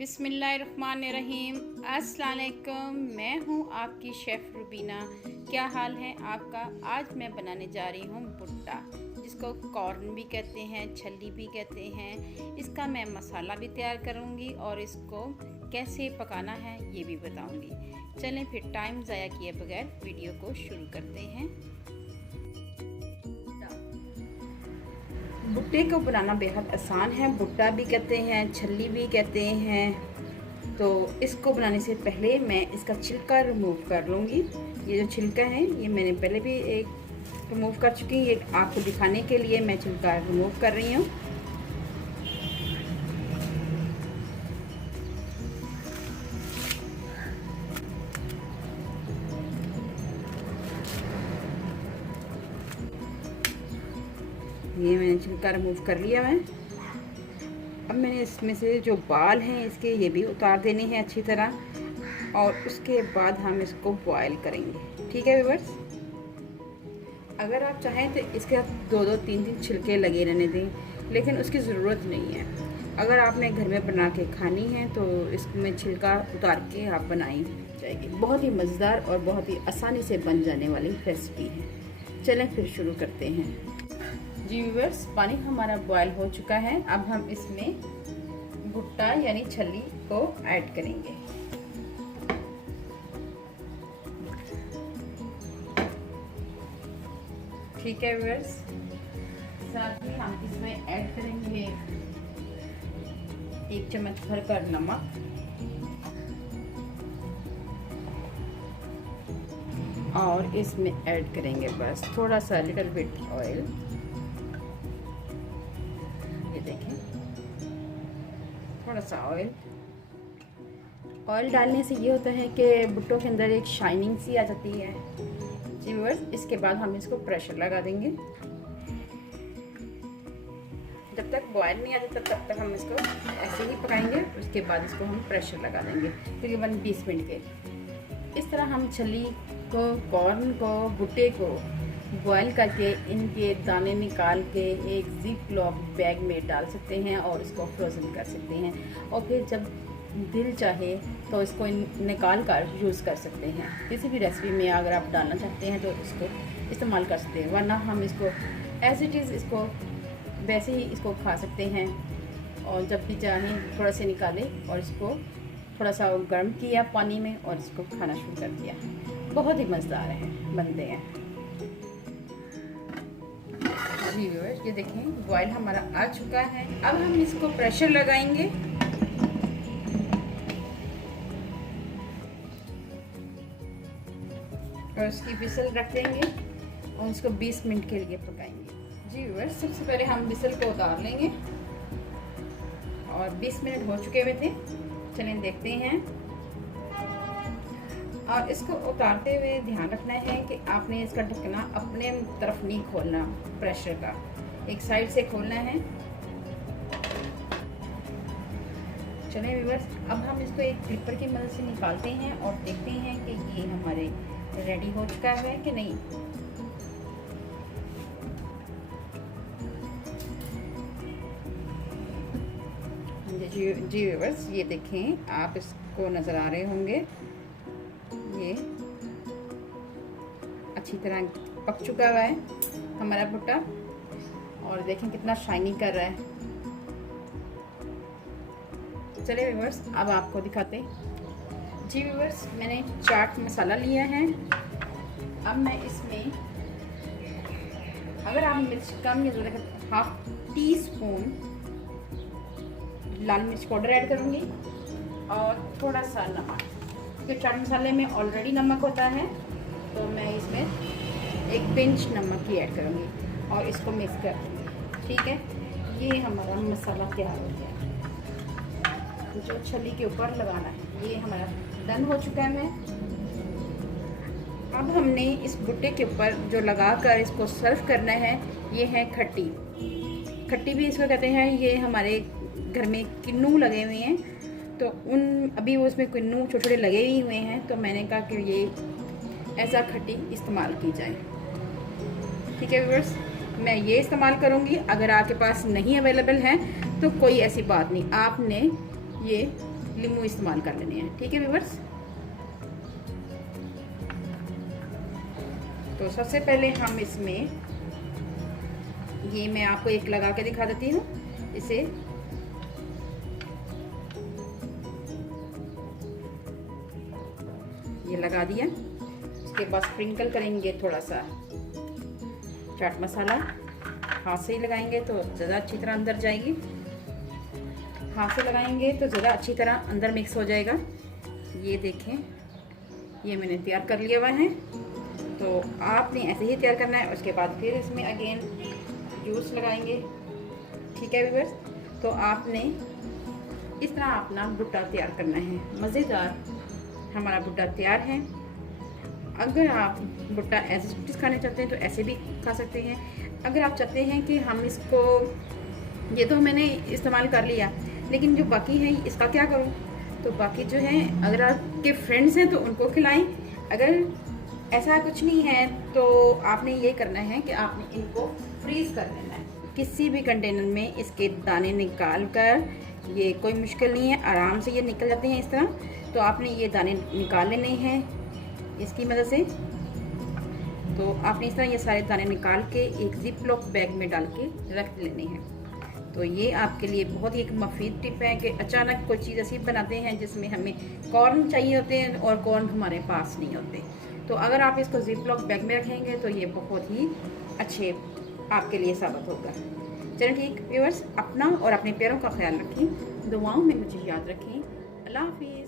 बिस्मिल्लाहिर्रहमानिर्रहीम। अस्सलाम वालेकुम। मैं हूँ आपकी शेफ़ रुबीना। क्या हाल है आपका? आज मैं बनाने जा रही हूँ भुट्टा, जिसको कॉर्न भी कहते हैं, छल्ली भी कहते हैं। इसका मैं मसाला भी तैयार करूँगी और इसको कैसे पकाना है ये भी बताऊँगी। चलें फिर टाइम ज़ाया किए बगैर वीडियो को शुरू करते हैं। भुट्टे को बनाना बेहद आसान है। भुट्टा भी कहते हैं, छल्ली भी कहते हैं। तो इसको बनाने से पहले मैं इसका छिलका रिमूव कर लूँगी। ये जो छिलका है ये मैंने पहले भी एक रिमूव कर चुकी हूँ। ये आपको दिखाने के लिए मैं छिलका रिमूव कर रही हूँ। ये मैंने छिलका रिमूव कर लिया है। अब मैंने इसमें से जो बाल हैं इसके ये भी उतार देने हैं अच्छी तरह, और उसके बाद हम इसको बॉयल करेंगे। ठीक है व्यूअर्स, अगर आप चाहें तो इसके साथ 2-2, 3-3 छिलके लगे रहने दें, लेकिन उसकी ज़रूरत नहीं है। अगर आपने घर में बना के खानी है तो इसमें छिलका उतार के आप बनाई जाएगी। बहुत ही मज़ेदार और बहुत ही आसानी से बन जाने वाली रेसिपी है। चलें फिर शुरू करते हैं। जी व्यूअर्स, पानी हमारा बॉयल हो चुका है। अब हम इसमें भुट्टा यानी छल्ली को ऐड करेंगे। ठीक है व्यूअर्स, साथ ही हम इसमें ऐड करेंगे 1 चम्मच भरकर नमक और इसमें ऐड करेंगे बस थोड़ा सा लिटिल बिट ऑयल। ये देखें, थोड़ा सा ऑयल डालने से ये होता है कि भुट्टों के अंदर एक शाइनिंग सी आ जाती है। जी व्यूअर्स, इसके बाद हम इसको प्रेशर लगा देंगे। जब तक बॉयल नहीं आ जाता तब तक हम इसको ऐसे ही पकाएंगे। उसके बाद इसको हम प्रेशर लगा देंगे तकरीबन 20 मिनट के। इस तरह हम छल्ली को, कॉर्न को, भुट्टे को बॉयल करके इनके दाने निकाल के एक जिप लॉक बैग में डाल सकते हैं और इसको फ्रोज़न कर सकते हैं, और फिर जब दिल चाहे तो इसको निकाल कर यूज़ कर सकते हैं। किसी भी रेसिपी में अगर आप डालना चाहते हैं तो इसको इस्तेमाल कर सकते हैं, वरना हम इसको एज इट इज़ इसको वैसे ही इसको खा सकते हैं। और जब भी चाहें थोड़ा सा निकालें और इसको थोड़ा सा गर्म किया पानी में और इसको खाना शुरू कर दिया। बहुत ही मज़ेदार है, बनते हैं। जी व्यूअर्स, ये देखें बॉयल हमारा आ चुका है। अब हम इसको प्रेशर लगाएंगे और इसकी विसल रख देंगे और इसको 20 मिनट के लिए पकाएंगे। जी व्यूअर्स, सबसे पहले हम विसल को उतार लेंगे और 20 मिनट हो चुके हुए थे। चलें देखते हैं। और इसको उतारते हुए ध्यान रखना है कि आपने इसका ढकना अपने तरफ नहीं खोलना, प्रेशर का एक साइड से खोलना है। चलें व्यूअर्स, अब हम इसको एक क्लिपर की मदद से निकालते हैं और देखते हैं कि ये हमारे रेडी हो चुका है कि नहीं। जी व्यूअर्स, ये देखें, आप इसको नज़र आ रहे होंगे, ये अच्छी तरह पक चुका हुआ है हमारा भुट्टा, और देखें कितना शाइनिंग कर रहा है। चलिए व्यूअर्स, अब आपको दिखाते हैं। जी व्यूअर्स, मैंने चाट मसाला लिया है। अब मैं इसमें, अगर आप मिर्च कम या ज़्यादा, 1/2 टीस्पून लाल मिर्च पाउडर ऐड करूँगी और थोड़ा सा नमक। क्योंकि चाट मसाले में ऑलरेडी नमक होता है तो मैं इसमें 1 पिंच नमक ही ऐड करूँगी और इसको मिक्स कर दूँगी। ठीक है, ये हमारा मसाला तैयार हो गया। जो छल्ली के ऊपर लगाना है ये हमारा डन हो चुका है। अब हमने इस भुट्टे के ऊपर जो लगाकर इसको सर्व करना है, ये है खट्टी। खट्टी भी इसको कहते हैं। ये हमारे घर में किन्नू लगे हुए हैं, तो अभी वो उसमें किन्नू छोटे छोटे लगे ही हुए हैं, तो मैंने कहा कि ये ऐसा खट्टी इस्तेमाल की जाए। ठीक है व्यूअर्स, मैं ये इस्तेमाल करूँगी। अगर आपके पास नहीं अवेलेबल है तो कोई ऐसी बात नहीं, आपने ये नींबू इस्तेमाल कर लेने हैं। ठीक है व्यूअर्स, तो सबसे पहले हम इसमें, ये मैं आपको एक लगा के दिखा देती हूँ, इसे ये लगा दिया। उसके बाद स्प्रिंकल करेंगे थोड़ा सा चाट मसाला, हाथ से ही लगाएंगे तो ज़्यादा अच्छी तरह अंदर जाएगी, हाथ से लगाएंगे तो ज़्यादा अच्छी तरह अंदर मिक्स हो जाएगा। ये देखें, ये मैंने तैयार कर लिया हुआ है, तो आपने ऐसे ही तैयार करना है। उसके बाद फिर इसमें अगेन जूस लगाएंगे। ठीक है व्यूअर्स, तो आपने इस तरह अपना भुट्टा तैयार करना है। मज़ेदार हमारा भुट्टा तैयार है। अगर आप भुट्टा एज खाने चाहते हैं तो ऐसे भी खा सकते हैं। अगर आप चाहते हैं कि हम इसको, ये तो मैंने इस्तेमाल कर लिया, लेकिन जो बाकी है इसका क्या करूं, तो बाकी जो है अगर आपके फ्रेंड्स हैं तो उनको खिलाएं। अगर ऐसा कुछ नहीं है तो आपने ये करना है कि आपने इनको फ्रीज़ कर लेना है किसी भी कंटेनर में। इसके दाने निकाल कर, ये कोई मुश्किल नहीं है, आराम से ये निकल जाते हैं इस तरह। तो आपने ये दाने निकाल लेने हैं इसकी मदद से। तो आपने इस तरह ये सारे दाने निकाल के एक जिप लॉक बैग में डाल के रख लेने हैं। तो ये आपके लिए बहुत ही एक मुफीद टिप है कि अचानक कोई चीज़ ऐसी बनाते हैं जिसमें हमें कॉर्न चाहिए होते हैं और कॉर्न हमारे पास नहीं होते। तो अगर आप इसको जिप लॉक बैग में रखेंगे तो ये बहुत ही अच्छे आपके लिए साबित होगा। चलिए ठीक व्यूअर्स, अपना और अपने प्यारों का ख्याल रखें, दुआओं में मुझे याद रखें। अल्लाह हाफिज़।